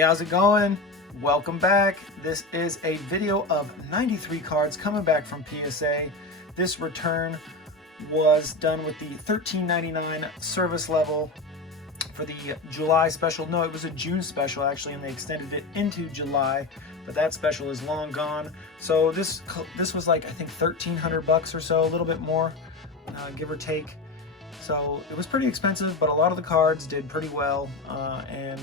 Hey, how's it going? Welcome back. This is a video of 93 cards coming back from PSA. This return was done with the $13.99 service level for the July special. No, it was a June special actually, and they extended it into July, but that special is long gone. So this was like, I think 1,300 bucks or so, a little bit more, give or take. So it was pretty expensive, but a lot of the cards did pretty well, and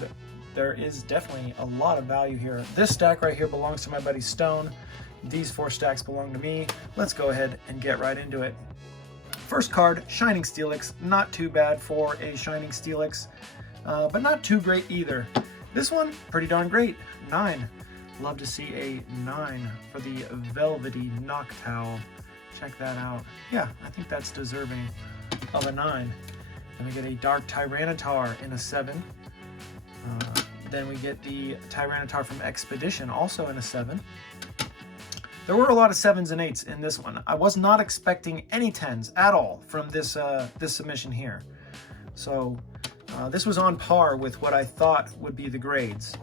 there is definitely a lot of value here. This stack right here belongs to my buddy Stone. These 4 stacks belong to me. Let's go ahead and get right into it. First card, Shining Steelix. Not too bad for a Shining Steelix, but not too great either. This one, pretty darn great. 9. Love to see a 9 for the Velvety Noctowl. Check that out. Yeah, I think that's deserving of a 9. Then we get a Dark Tyranitar in a 7. Then we get the Tyranitar from Expedition, also in a 7. There were a lot of 7s and 8s in this one. I was not expecting any 10s at all from this this submission here. So this was on par with what I thought would be the grades.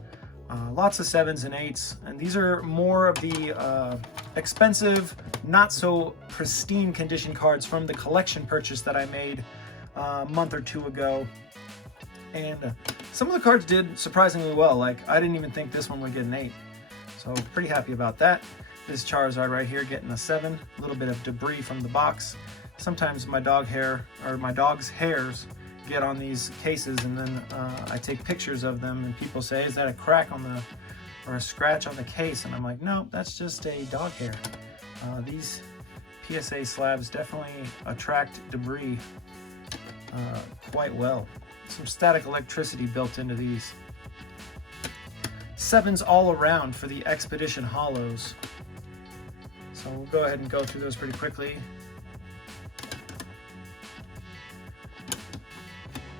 Lots of 7s and 8s, and these are more of the expensive, not so pristine condition cards from the collection purchase that I made a month or 2 ago. And some of the cards did surprisingly well. Like, I didn't even think this one would get an 8. So pretty happy about that. This Charizard right here getting a 7. A little bit of debris from the box. Sometimes my dog hair, or my dog's hairs, get on these cases, and then I take pictures of them, and people say, is that a crack on the, or a scratch on the case? And I'm like, no, that's just a dog hair. These PSA slabs definitely attract debris quite well. Some static electricity built into these. 7s all around for the Expedition Hollows. So we'll go ahead and go through those pretty quickly.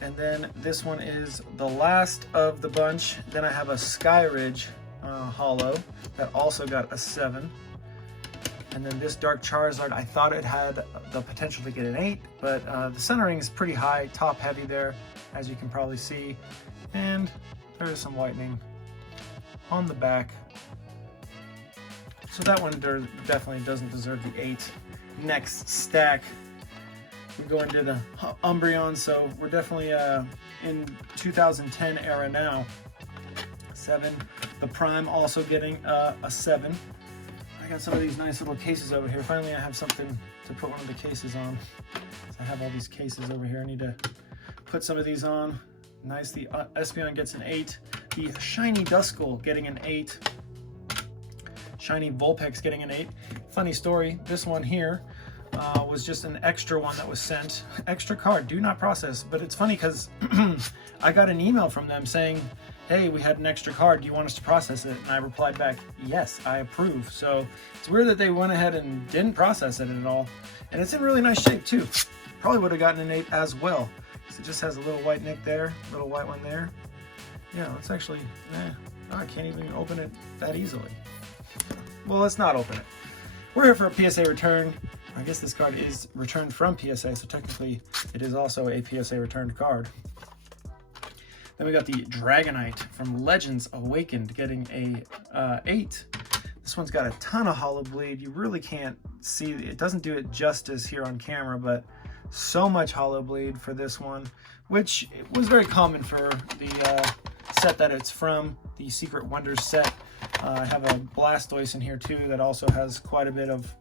And then this one is the last of the bunch. Then I have a Skyridge Hollow that also got a 7. And then this Dark Charizard, I thought it had the potential to get an 8, but the centering is pretty high, top heavy there, as you can probably see. And there is some whitening on the back. So that one definitely doesn't deserve the 8. Next stack, we go into the Umbreon, so we're definitely in 2010 era now. 7. The Prime also getting a 7. I got some of these nice little cases over here. Finally, I have something to put one of the cases on. So I have all these cases over here. I need to put some of these on. Nice. The Espeon gets an 8. The Shiny Duskull getting an 8. Shiny Vulpix getting an 8. Funny story, this one here was just an extra one that was sent. Extra card, do not process. But it's funny because I got an email from them saying, hey, we had an extra card, do you want us to process it? And I replied back, yes, I approve. So it's weird that they went ahead and didn't process it at all. And it's in really nice shape too. Probably would have gotten an 8 as well. So it just has a little white nick there, little white one there. Yeah, it's actually, I can't even open it that easily. Well, let's not open it. We're here for a PSA return. I guess this card is returned from PSA, so technically it is also a PSA returned card. Then we got the Dragonite from Legends Awakened getting a 8. This one's got a ton of hollow bleed. You really can't see, it doesn't do it justice here on camera, but so much hollow bleed for this one, which was very common for the set that it's from, the Secret Wonders set. I have a Blastoise in here too that also has quite a bit of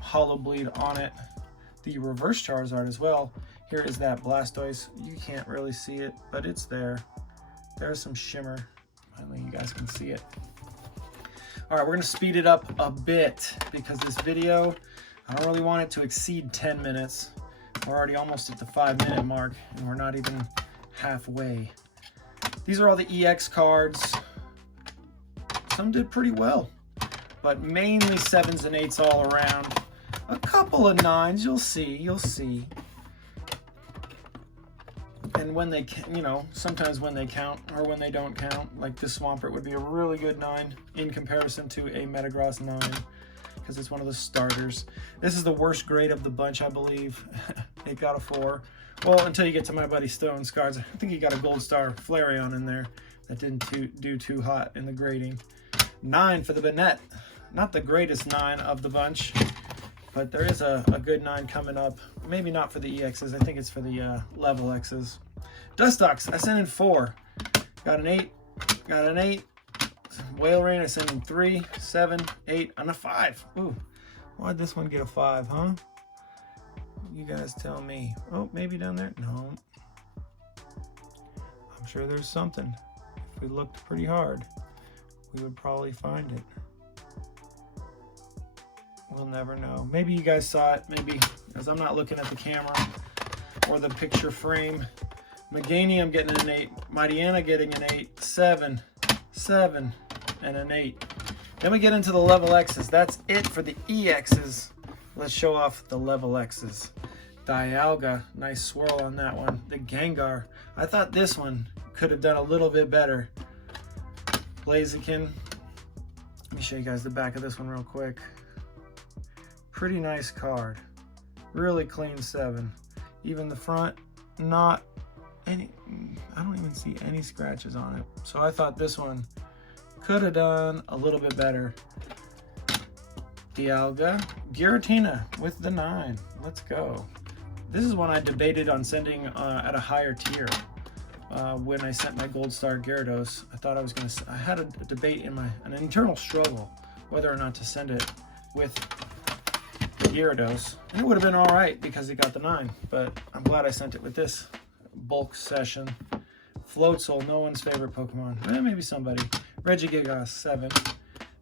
hollow bleed on it. The Reverse Charizard as well. Here is that Blastoise. You can't really see it, but it's there. There's some shimmer. Finally, you guys can see it. All right, we're gonna speed it up a bit because this video, I don't really want it to exceed 10 minutes. We're already almost at the 5-minute mark, and we're not even halfway. These are all the EX cards. Some did pretty well, but mainly 7s and 8s all around. A couple of 9s, you'll see. And when they, you know, sometimes when they count or when they don't count, like this Swampert would be a really good 9 in comparison to a Metagross 9 because it's one of the starters. This is the worst grade of the bunch, I believe. It got a 4. Well, until you get to my buddy Stone's cards. I think he got a Gold Star Flareon in there. That didn't do too hot in the grading. 9 for the Bennett. Not the greatest 9 of the bunch, but there is a good 9 coming up. Maybe not for the EXs. I think it's for the level Xs. Dustox, I sent in 4. Got an 8. Got an 8. Whale Rain, I sent in 3, 7, 8, and a 5. Ooh, why'd this one get a 5, huh? You guys tell me. Oh, maybe down there? No. I'm sure there's something. If we looked pretty hard, we would probably find it. We'll never know. Maybe you guys saw it, maybe, as I'm not looking at the camera or the picture frame. Meganium, I'm getting an 8. Mightyena getting an 8. 7, 7, and an 8. Then we get into the level X's. That's it for the EXs. Let's show off the level X's. Dialga, nice swirl on that one. The Gengar, I thought this one could have done a little bit better. Blaziken, let me show you guys the back of this one real quick. Pretty nice card. Really clean 7. Even the front, not any, I don't even see any scratches on it. So I thought this one could have done a little bit better. Dialga, Giratina with the 9. Let's go. This is one I debated on sending at a higher tier. When I sent my Gold Star Gyarados, I thought I had a debate in an internal struggle whether or not to send it with the Gyarados. And it would have been all right because it got the 9, but I'm glad I sent it with this bulk session. Floatzel, no one's favorite Pokemon. Maybe somebody. Regigigas, 7.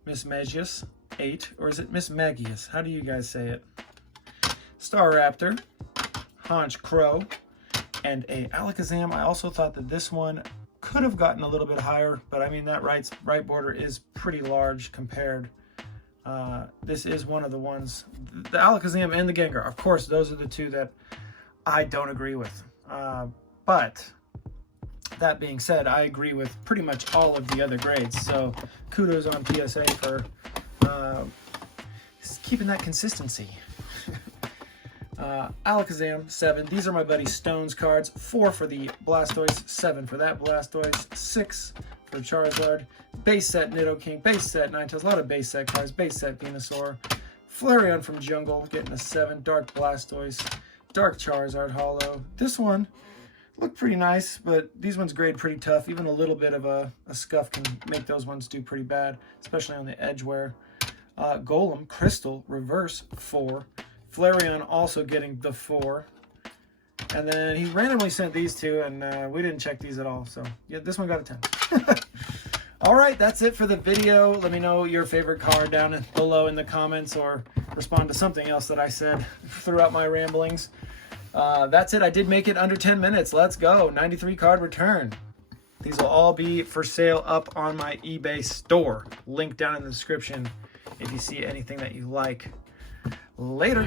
Miss Magius, 8. Or is it Miss Magius? How do you guys say it? Staraptor, Haunch Crow, and a Alakazam. I also thought that this one could have gotten a little bit higher, but I mean that right border is pretty large compared. This is one of the ones, the Alakazam and the Gengar. Of course, those are the two that I don't agree with. But that being said, I agree with pretty much all of the other grades. So kudos on PSA for keeping that consistency. Alakazam, 7. These are my buddy Stone's cards. 4 for the Blastoise, 7 for that Blastoise, 6 for Charizard. Base set Nidoking, base set Ninetales, a lot of base set cards, base set Venusaur. Flareon from Jungle, getting a 7. Dark Blastoise, Dark Charizard Holo. This one looked pretty nice, but these ones grade pretty tough. Even a little bit of a scuff can make those ones do pretty bad, especially on the edge wear. Golem, Crystal, Reverse, 4. Flareon also getting the 4. And then he randomly sent these two, and we didn't check these at all. So, yeah, this one got a 10. All right, that's it for the video. Let me know your favorite card down below in the comments, or respond to something else that I said throughout my ramblings. That's it. I did make it under 10 minutes. Let's go. 93 card return. These will all be for sale up on my eBay store. Link down in the description if you see anything that you like. Later.